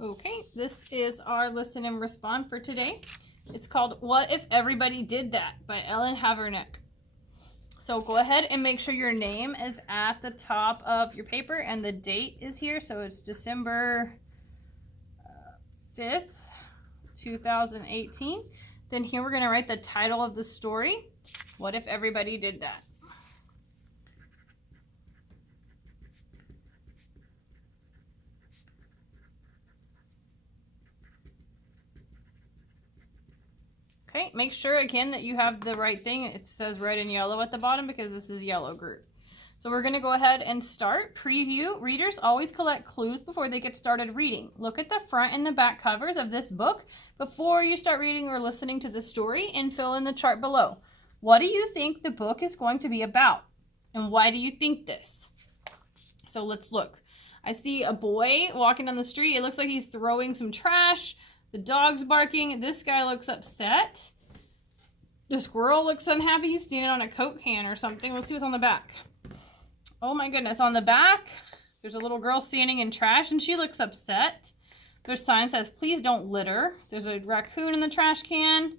Okay, this is our listen and respond for today. It's called What If Everybody Did That by Ellen Havernick. So go ahead and make sure your name is at the top of your paper and the date is here. So it's December 5th, 2018. Then here we're going to write the title of the story. What if everybody did that? Okay, make sure again that you have the right thing. It says red and yellow at the bottom because this is yellow group. So we're going to go ahead and start. Preview. Readers always collect clues before they get started reading. Look at the front and the back covers of this book before you start reading or listening to the story and fill in the chart below. What do you think the book is going to be about? And why do you think this? So let's look. I see a boy walking down the street. It looks like he's throwing some trash. The dog's barking. This guy looks upset. The squirrel looks unhappy. He's standing on a Coke can or something. Let's see what's on the back. Oh my goodness. On the back, there's a little girl standing in trash and she looks upset. Their sign says, please don't litter. There's a raccoon in the trash can.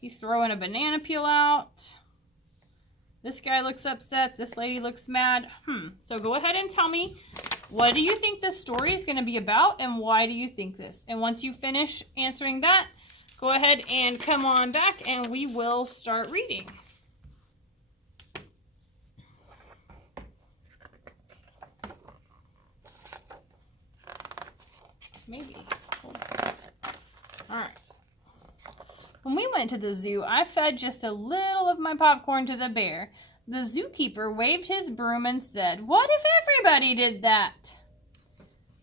He's throwing a banana peel out. This guy looks upset. This lady looks mad. So go ahead and tell me, what do you think this story is going to be about and why do you think this? And once you finish answering that, go ahead and come on back and we will start reading. Maybe. All right. When we went to the zoo, I fed just a little of my popcorn to the bear. The zookeeper waved his broom and said, what if everybody did that?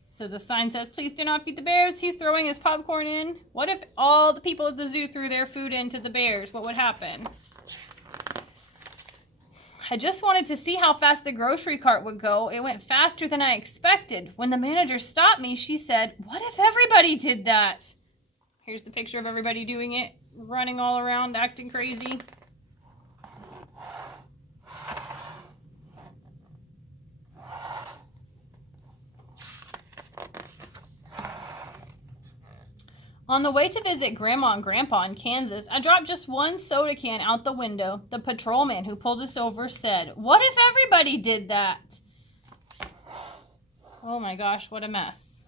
So the sign says, please do not feed the bears. He's throwing his popcorn in. What if all the people at the zoo threw their food into the bears? What would happen? I just wanted to see how fast the grocery cart would go. It went faster than I expected. When the manager stopped me, she said, what if everybody did that? Here's the picture of everybody doing it, running all around, acting crazy. On the way to visit Grandma and Grandpa in Kansas, I dropped just one soda can out the window. The patrolman who pulled us over said, what if everybody did that? Oh my gosh, what a mess.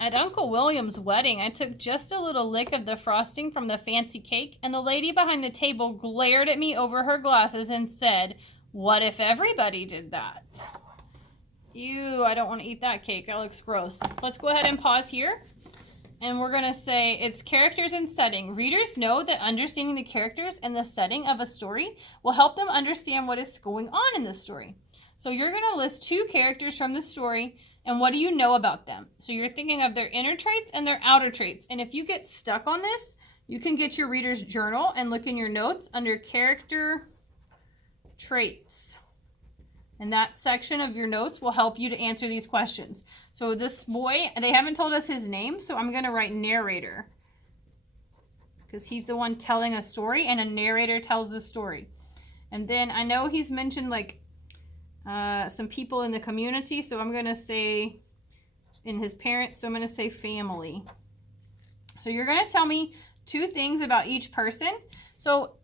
At Uncle William's wedding, I took just a little lick of the frosting from the fancy cake, and the lady behind the table glared at me over her glasses and said, what if everybody did that? Ew, I don't want to eat that cake. That looks gross. Let's go ahead and pause here. And we're going to say it's characters and setting. Readers know that understanding the characters and the setting of a story will help them understand what is going on in the story. So you're going to list two characters from the story and what do you know about them? So you're thinking of their inner traits and their outer traits. And if you get stuck on this, you can get your reader's journal and look in your notes under character traits. And that section of your notes will help you to answer these questions. So this boy, they haven't told us his name, so I'm going to write narrator. Because he's the one telling a story, and a narrator tells the story. And then I know he's mentioned like some people in the community, so I'm going to say in his parents, so I'm going to say family. So you're going to tell me two things about each person. So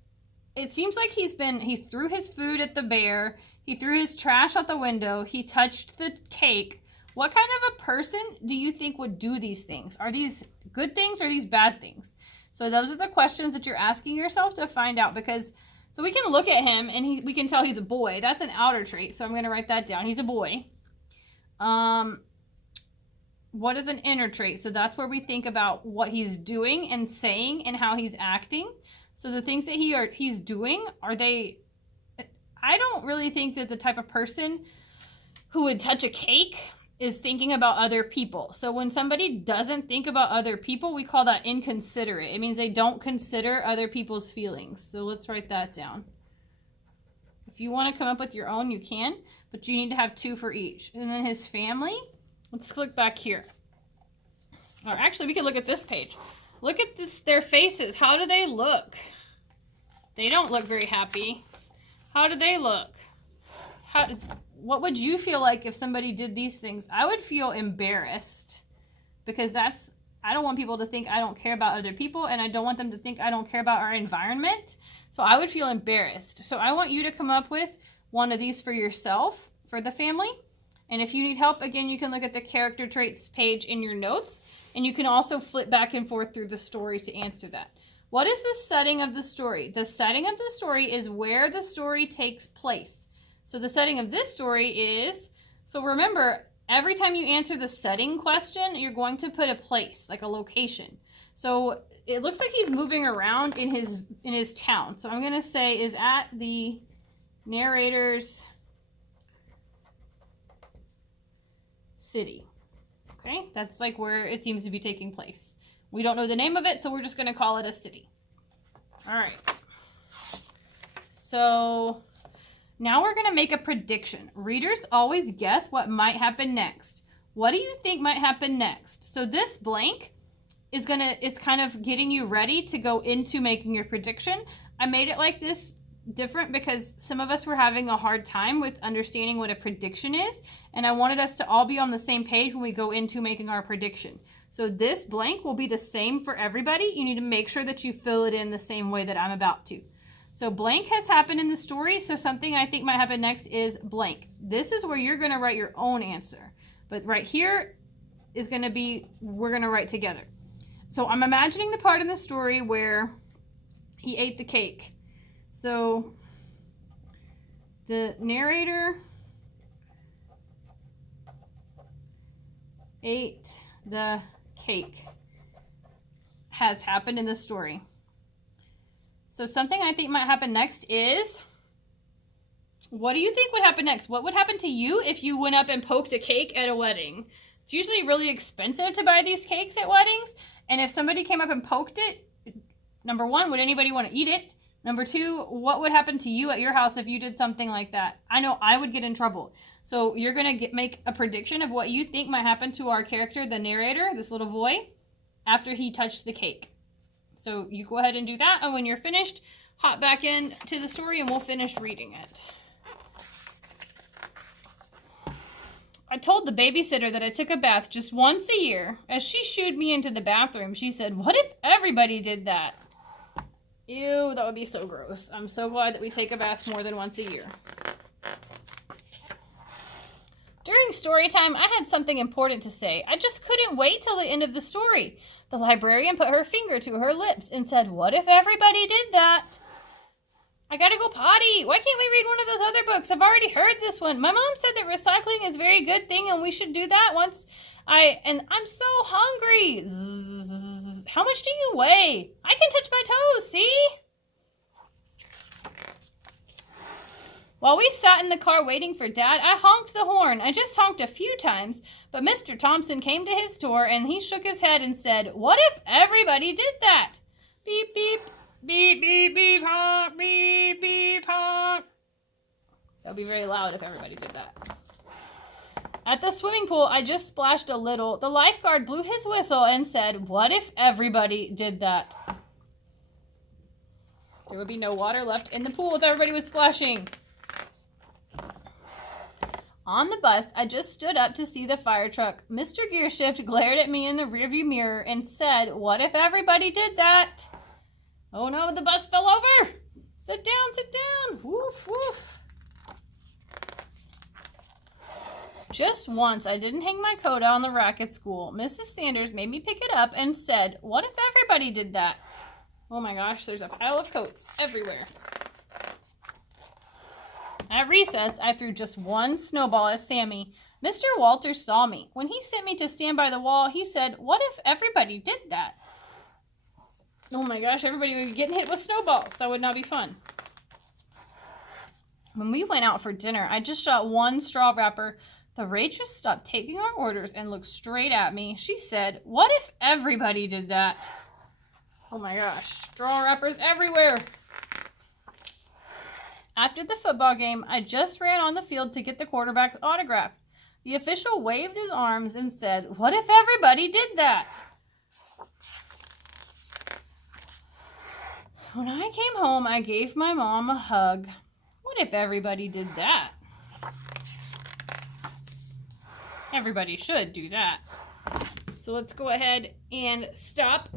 it seems like he threw his food at the bear. He threw his trash out the window. He touched the cake. What kind of a person do you think would do these things? Are these good things or are these bad things? So those are the questions that you're asking yourself to find out because, so we can look at him and we can tell he's a boy. That's an outer trait. So I'm going to write that down. He's a boy. What is an inner trait? So that's where we think about what he's doing and saying and how he's acting. So the things that he's doing, I don't really think that the type of person who would touch a cake is thinking about other people. So when somebody doesn't think about other people, we call that inconsiderate. It means they don't consider other people's feelings. So let's write that down. If you want to come up with your own, you can, but you need to have two for each. And then his family, let's click back here. Or actually, we could look at this page. Look at their faces. How do they look? They don't look very happy. How do they look? what would you feel like if somebody did these things? I would feel embarrassed because I don't want people to think I don't care about other people, and I don't want them to think I don't care about our environment. So I would feel embarrassed. So I want you to come up with one of these for yourself, for the family. And if you need help, again, you can look at the character traits page in your notes, and you can also flip back and forth through the story to answer that. What is the setting of the story? The setting of the story is where the story takes place. So the setting of this story is, so remember, every time you answer the setting question, you're going to put a place, like a location. So it looks like he's moving around in his town. So I'm going to say is at the narrator's city. Okay, that's like where it seems to be taking place. We don't know the name of it, so we're just going to call it a city. All right. So now we're going to make a prediction. Readers always guess what might happen next. What do you think might happen next? So this blank is kind of getting you ready to go into making your prediction. I made it like this different because some of us were having a hard time with understanding what a prediction is, and I wanted us to all be on the same page when we go into making our prediction. So this blank will be the same for everybody. You need to make sure that you fill it in the same way that I'm about to. So blank has happened in the story, so something I think might happen next is blank. This is where you're going to write your own answer. But right here is going to be, we're going to write together. So I'm imagining the part in the story where he ate the cake. So the narrator ate the cake has happened in the story. So something I think might happen next is, what do you think would happen next? What would happen to you if you went up and poked a cake at a wedding? It's usually really expensive to buy these cakes at weddings. And if somebody came up and poked it, number one, would anybody want to eat it? Number two, what would happen to you at your house if you did something like that? I know I would get in trouble. So you're going to make a prediction of what you think might happen to our character, the narrator, this little boy, after he touched the cake. So you go ahead and do that. And when you're finished, hop back into the story and we'll finish reading it. I told the babysitter that I took a bath just once a year. As she shooed me into the bathroom, she said, "What if everybody did that?" Ew, that would be so gross. I'm so glad that we take a bath more than once a year. During story time, I had something important to say. I just couldn't wait till the end of the story. The librarian put her finger to her lips and said, "What if everybody did that?" I gotta go potty. Why can't we read one of those other books? I've already heard this one. My mom said that recycling is a very good thing and we should do that once. And I'm so hungry. Zzz. How much do you weigh? I can touch my toes, see? While we sat in the car waiting for Dad, I honked the horn. I just honked a few times, but Mr. Thompson came to his door and he shook his head and said, "What if everybody did that?" Beep, beep. Beep, beep, beep, honk, beep, beep, honk. That would be very loud if everybody did that. At the swimming pool, I just splashed a little. The lifeguard blew his whistle and said, "What if everybody did that?" There would be no water left in the pool if everybody was splashing. On the bus, I just stood up to see the fire truck. Mr. Gearshift glared at me in the rearview mirror and said, "What if everybody did that?" Oh no, the bus fell over. Sit down, sit down. Woof, woof. Just once, I didn't hang my coat out on the rack at school. Mrs. Sanders made me pick it up and said, "What if everybody did that?" Oh my gosh, there's a pile of coats everywhere. At recess, I threw just one snowball at Sammy. Mr. Walters saw me. When he sent me to stand by the wall, he said, "What if everybody did that?" Oh my gosh, everybody would be getting hit with snowballs. That would not be fun. When we went out for dinner, I just shot one straw wrapper. The waitress stopped taking our orders and looked straight at me. She said, "What if everybody did that?" Oh my gosh, straw wrappers everywhere. After the football game, I just ran on the field to get the quarterback's autograph. The official waved his arms and said, "What if everybody did that?" When I came home, I gave my mom a hug. What if everybody did that? Everybody should do that. So let's go ahead and stop.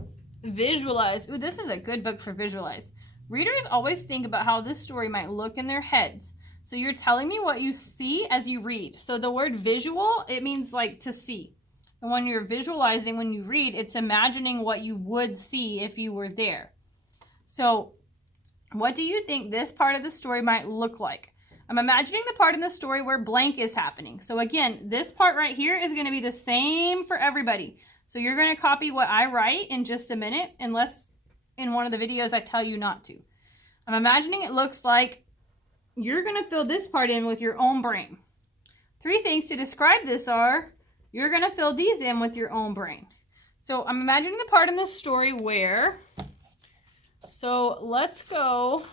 Visualize. Ooh, this is a good book for visualize. Readers always think about how this story might look in their heads. So you're telling me what you see as you read. So the word visual, it means like to see. And when you're visualizing, when you read, it's imagining what you would see if you were there. So what do you think this part of the story might look like? I'm imagining the part in the story where blank is happening. So again, this part right here is going to be the same for everybody. So you're going to copy what I write in just a minute, unless in one of the videos I tell you not to. I'm imagining it looks like you're going to fill this part in with your own brain. 3 things to describe this are, you're going to fill these in with your own brain. So I'm imagining the part in this story where, so let's go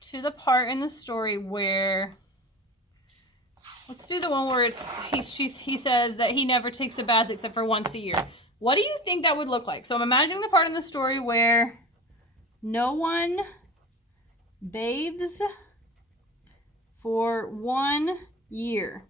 to the part in the story where, let's do the one where he says that he never takes a bath except for once a year. What do you think that would look like? So I'm imagining the part in the story where no one bathes for 1 year.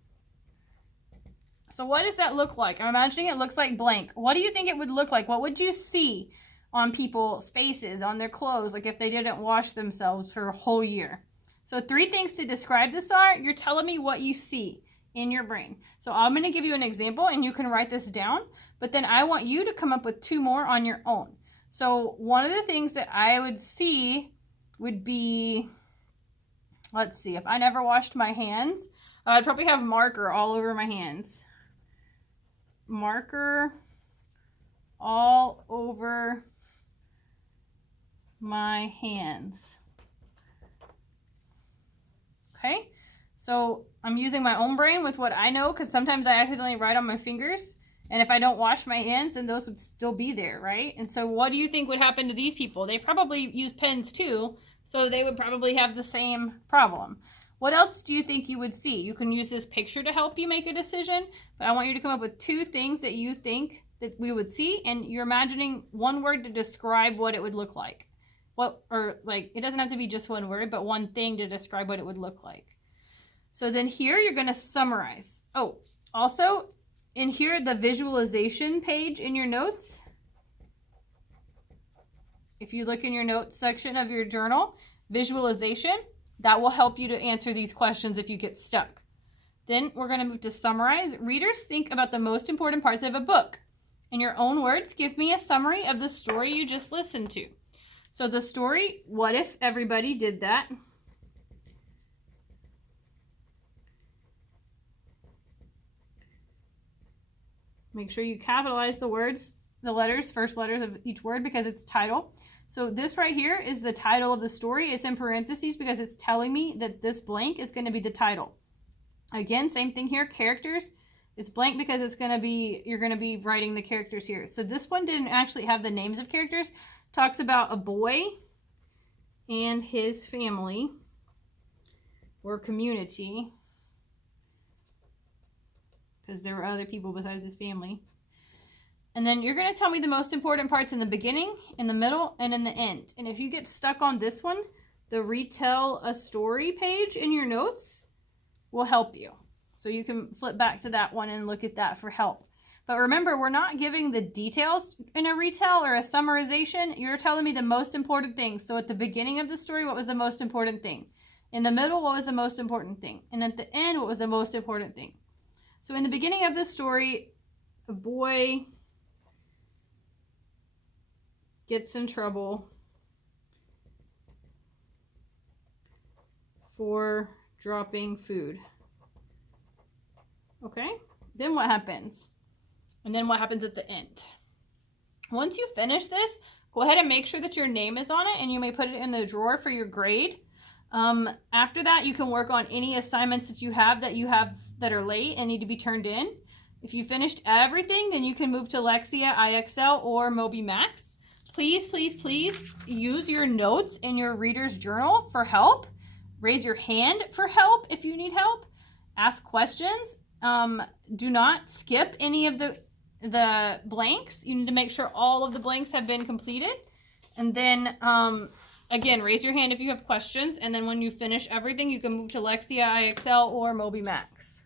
So what does that look like? I'm imagining it looks like blank. What do you think it would look like? What would you see on people's faces, on their clothes, like if they didn't wash themselves for a whole year? So 3 things to describe this are, you're telling me what you see in your brain. So I'm going to give you an example and you can write this down, but then I want you to come up with 2 more on your own. So one of the things that I would see would be, let's see, if I never washed my hands, I'd probably have marker all over my hands. Marker all over my hands. Okay, so I'm using my own brain with what I know, because sometimes I accidentally write on my fingers, and if I don't wash my hands, then those would still be there, right? And so what do you think would happen to these people? They probably use pens too, so they would probably have the same problem. What else do you think you would see? You can use this picture to help you make a decision, but I want you to come up with 2 things that you think that we would see, and you're imagining one word to describe what it would look like. It doesn't have to be just one word, but one thing to describe what it would look like. So then here you're going to summarize. Oh, also in here, the visualization page in your notes. If you look in your notes section of your journal, visualization, that will help you to answer these questions if you get stuck. Then we're going to move to summarize. Readers, think about the most important parts of a book. In your own words, give me a summary of the story you just listened to. So the story, what if everybody did that? Make sure you capitalize the words, the letters, first letters of each word, because it's title. So this right here is the title of the story. It's in parentheses because it's telling me that this blank is going to be the title. Again, same thing here, characters. It's blank because it's going to be, you're going to be writing the characters here. So this one didn't actually have the names of characters. It talks about a boy and his family or community, because there were other people besides his family. And then you're going to tell me the most important parts in the beginning, in the middle, and in the end. And if you get stuck on this one, the retell a story page in your notes will help you. So you can flip back to that one and look at that for help. But remember, we're not giving the details in a retell or a summarization. You're telling me the most important things. So at the beginning of the story, what was the most important thing? In the middle, what was the most important thing? And at the end, what was the most important thing? So in the beginning of the story, a boy gets in trouble for dropping food. Okay, then what happens? And then what happens at the end? Once you finish this, go ahead and make sure that your name is on it, and you may put it in the drawer for your grade. After that, you can work on any assignments that you have that are late and need to be turned in. If you finished everything, then you can move to Lexia, IXL, or Moby Max. Please, please, please use your notes in your reader's journal for help. Raise your hand for help if you need help. Ask questions. Do not skip any of the blanks. You need to make sure all of the blanks have been completed. And then again, raise your hand if you have questions, and then when you finish everything, you can move to Lexia IXL or Moby Max.